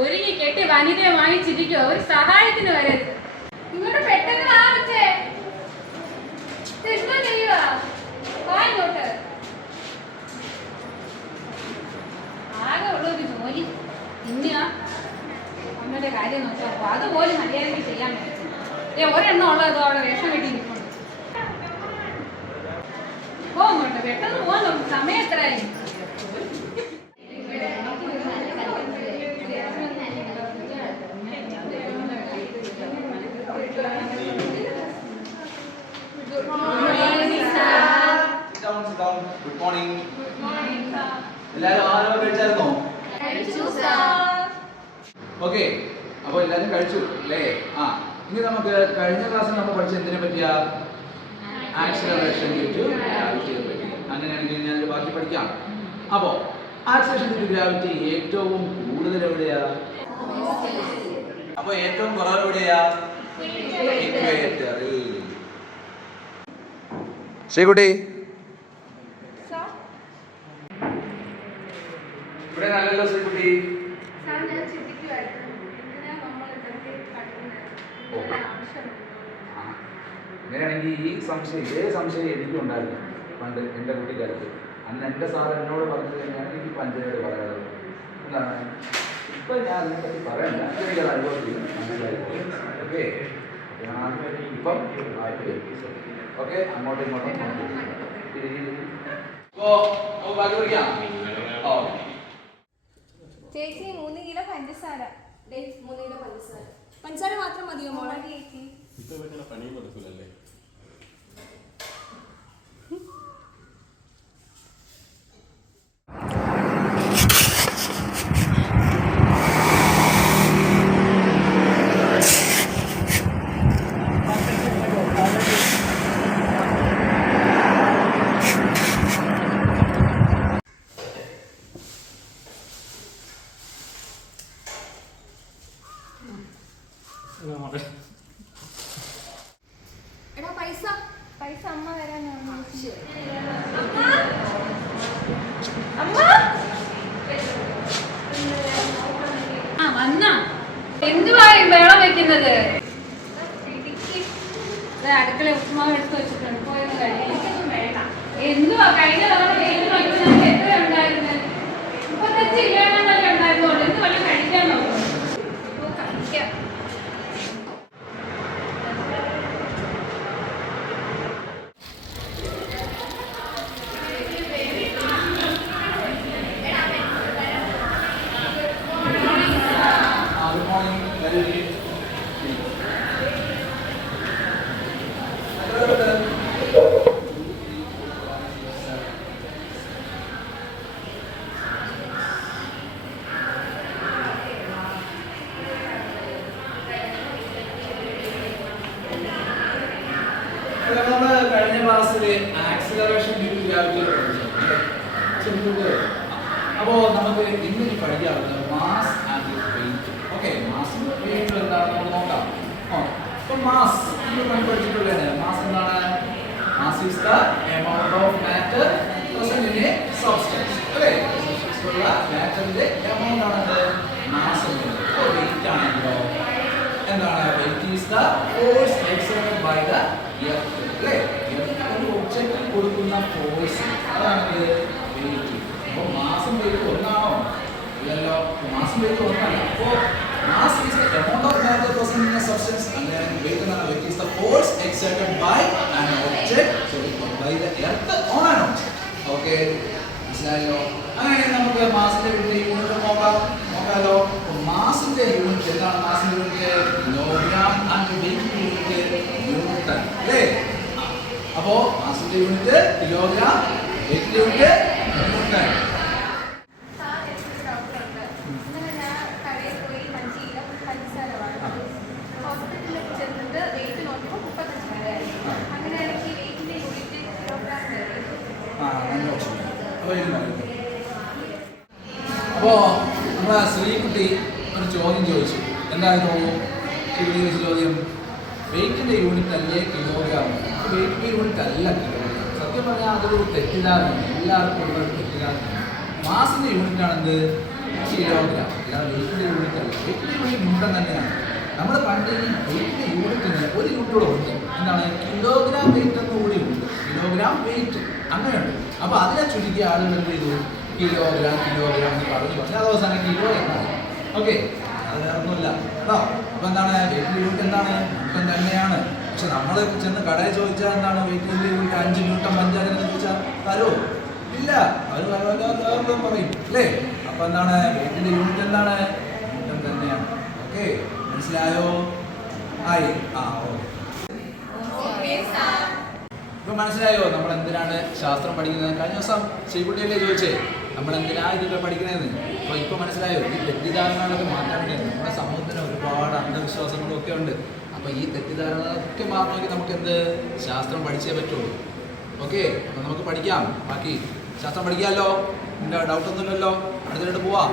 ഒരുങ്ങി കെട്ടി വനിതയെ വാങ്ങിച്ചിരിക്കോ, ഒരു സഹായത്തിന് വരരുത്. ഇങ്ങോട്ട് പെട്ടെന്ന് വാങ്ങിച്ചേ ചെയ്യുക വാങ്ങോട്ട്. ആകെ ഉള്ളൊരു ജോലി ഇന്ന അമ്മയുടെ കാര്യം നോക്കാം. അതുപോലും മര്യാദയ്ക്ക് ചെയ്യാൻ പറ്റും. ഒരെണ്ണം ഉള്ളത് അവിടെ വേഷം കെട്ടി നിൽക്കുന്നു. പോകോട്ടെ, പെട്ടെന്ന് പോകാൻ നോക്കും. സമയം എത്രയായി? Good morning. Good morning, sir. എല്ലാവരും ആഹാരം കഴിച്ചായിരുന്നോ? കഴിച്ചു സർ. ഓക്കേ, അപ്പോൾ എല്ലാവരും കഴിച്ചു അല്ലേ? ഇനി നമുക്ക് കഴിഞ്ഞ ക്ലാസ്സിൽ നമ്മൾ പഠിച്ച എന്തിനെ പറ്റിയാ? ആക്സിലറേഷൻ ഡ്യൂ ടു ഗ്രാവിറ്റിയെ പറ്റി. അങ്ങനെയാണെങ്കിൽ ഞാൻ ബാക്കി പഠിക്കാം. അപ്പോൾ ആക്സിലറേഷൻ ഡ്യൂ ടു ഗ്രാവിറ്റി ഏറ്റവും കൂടുതൽ എവിടെയാ? അപ്പോൾ ഏറ്റവും കുറവ് എവിടെയാ? ഇക്വേറ്ററിൽ. ശ്രീകുട്ടി ഇവിടെ നല്ലല്ലോ ശ്രീകുട്ടി. അങ്ങനെയാണെങ്കിൽ ഈ സംശയം ഇതേ സംശയം എനിക്കും ഉണ്ടായിരുന്നു പണ്ട് എൻ്റെ കുട്ടിക്കാലത്ത്. അന്ന് എൻ്റെ സാർ എന്നോട് പറഞ്ഞു കഴിഞ്ഞാൽ എനിക്ക് പഞ്ചായത്ത് പറയാറ് എന്താണ്. ഇപ്പം ഞാൻ അതിനെപ്പറ്റി പറയണ്ട, എനിക്കത് അനുഭവത്തിൽ മനസ്സിലായി. ഓക്കെ, ഇപ്പം ഓക്കെ അങ്ങോട്ടും ഇങ്ങോട്ടും ബാക്കി പഠിക്കാം. ചേച്ചി 3 കിലോ പഞ്ചസാര. 3 കിലോ പഞ്ചസാര. പഞ്ചസാര മാത്രം മതിയോ മോളെ? ചേച്ചി പണിയും കൊടുക്കില്ലല്ലേ? എടാ പൈസ പൈസ അമ്മ വരാനാണ്. വന്നാ എന്തുവായി വെള്ളം വെക്കുന്നത്? അടുക്കള ഉപ്പുമാവ് എടുത്ത് വെച്ചിട്ടുണ്ട്, പോയൊന്ന് കഴിയാം. എന്തുവാ കഴിഞ്ഞ തവണ എത്ര ഉണ്ടായിരുന്നത്? 35 കിലോനല്ലേ ഉണ്ടായിരുന്നുള്ളൂ. എന്ത് വല്ലതും കഴിക്കാൻ നോക്കും. കഴിക്കാം. കഴിഞ്ഞ ക്ലാസ്സിലെ ആക്സിലറേഷൻ ഡ്യൂ ടു ഗ്രാവിറ്റി പഠിച്ചു. അപ്പോൾ നമുക്ക് ഇന്ന് പഠിക്കാറുണ്ട് മാസ് ആൻഡ് വെയിറ്റ്. ഓക്കെ, മാസും വെയിറ്റും എന്താണെന്ന് നമുക്ക് നോക്കാം. അപ്പോൾ മാസ് നമ്മൾ പഠിച്ചിട്ടുള്ളതാണ്. മാസ് എന്താണ്? Mass is the amount of matter present in A substance. അല്ലേ? സബ്സ്റ്റൻസിലുള്ള മാറ്ററിന്റെ എമൗണ്ട് ആണ് മാസ് എന്നുള്ളത്. അപ്പോൾ വെയിറ്റ് ആണല്ലോ എന്താണ്? Weight is the force exerted by the earth. അല്ലേ? ഒരു ഒബ്ജക്റ്റിൽ കൊടുക്കുന്ന ഫോഴ്സ്, അതാണ് വെയിറ്റ്. അപ്പോൾ മാസും വെയിറ്റ് ഒന്നാണോ? ഇല്ലല്ലോ, മാസും വെയിറ്റ് ഒന്നല്ല. അപ്പോൾ mass is the amount of matter present in a substance, and then weight and weight is the force exerted by an object, by the earth on an object. Okay, മനസ്സിലായോ? അങ്ങനെ നമുക്ക് മാസിന്റെ unit നോക്കാലോ. മാസിന്റെ unit എന്താണ്? മാസിന്റെ unit kilogram and weight unit newton. അല്ലേ? അപ്പോ മാസിന്റെ unit kilogram, weight unit newton. പറയുന്നത്. അപ്പോൾ നമ്മളെ ശ്രീകുട്ടി ഒരു ചോദ്യം ചോദിച്ചു. എന്തായിരുന്നു ശ്രീകുട്ടി ചോദിച്ച ചോദ്യം? വെയിറ്റിൻ്റെ യൂണിറ്റ് അല്ലേ കിലോഗ്രാം? വെയിറ്റിൻ്റെ യൂണിറ്റ് അല്ല കിലോഗ്രാം. സത്യം പറഞ്ഞാൽ അതൊരു തെറ്റിദ്ധാരണയാണ്, എല്ലാവർക്കും ഉള്ള ഒരു തെറ്റിദ്ധാരണയാണ്. മാസിൻ്റെ യൂണിറ്റ് ആണെന്ത്? കിലോഗ്രാം. അല്ലാതെ വെയിറ്റിൻ്റെ യൂണിറ്റ് അല്ല. വെയിറ്റിൻ്റെ യൂണിറ്റ് ന്യൂട്ടൺ തന്നെയാണ്. നമ്മൾ പണ്ട് ഈ വെയിറ്റിൻ്റെ യൂണിറ്റിന് ഒരു യൂണിറ്റ് കൂടെ ഉണ്ട്. എന്താണ്? കിലോഗ്രാം വെയിറ്റ് എന്ന് കൂടി ഉണ്ട്. കിലോഗ്രാം വെയിറ്റ് അങ്ങനെയുണ്ട്. അപ്പോൾ അതിനെ ചുരുക്കിയ ആളുകൾ എന്ത് ചെയ്തു? കിലോഗ്രാം കിലോഗ്രാം എന്ന് പറഞ്ഞു അത് അവസാനം കിലോ എന്നാണ്. ഓക്കെ, അത് വേറെ ഒന്നുമില്ല കേട്ടോ. അപ്പോൾ എന്താണ് വെയിറ്റിൻ്റെ യൂണിറ്റ്? എന്താണ്? ന്യൂട്ടൺ തന്നെയാണ്. പക്ഷെ നമ്മൾ ചെന്ന് കടയിൽ ചോദിച്ചാൽ എന്താണ് വെയിറ്റിൻ്റെ യൂണിറ്റ് 5 ന്യൂട്ടൺ പഞ്ചായത്ത് ചോദിച്ചാൽ തരുമോ? ഇല്ല, അവർ വേറെന്തും പറയും അല്ലേ? അപ്പോൾ എന്താണ് വെയിറ്റിൻ്റെ യൂണിറ്റ്? എന്താണ്? ന്യൂട്ടൺ തന്നെയാണ്. ഓക്കെ, മനസ്സിലായോ? ആയി. ഓക്കെ, ഇപ്പൊ മനസ്സിലായോ നമ്മൾ എന്തിനാണ് ശാസ്ത്രം പഠിക്കുന്നത്? കഴിഞ്ഞ ദിവസം ശ്രീകുട്ടിയല്ലേ ചോദിച്ചേ നമ്മൾ എന്തിനാണ് ഇതൊക്കെ പഠിക്കണേന്ന്. അപ്പോൾ ഇപ്പൊ മനസ്സിലായോ? ഈ തെറ്റിദ്ധാരണകളൊക്കെ മാറ്റാൻ വേണ്ടിയാണ്. നമ്മുടെ സമൂഹത്തിന് ഒരുപാട് അന്ധവിശ്വാസങ്ങളും ഒക്കെ ഉണ്ട്. അപ്പോൾ ഈ തെറ്റിദ്ധാരണകളൊക്കെ മാറണമെങ്കിൽ നമുക്ക് എന്ത്? ശാസ്ത്രം പഠിച്ചേ പറ്റുള്ളൂ. ഓക്കെ, അപ്പം നമുക്ക് പഠിക്കാം. ബാക്കി ശാസ്ത്രം പഠിക്കാമല്ലോ, ഡൗട്ടൊന്നുമില്ലല്ലോ. അടുത്തിട്ട് പോവാം.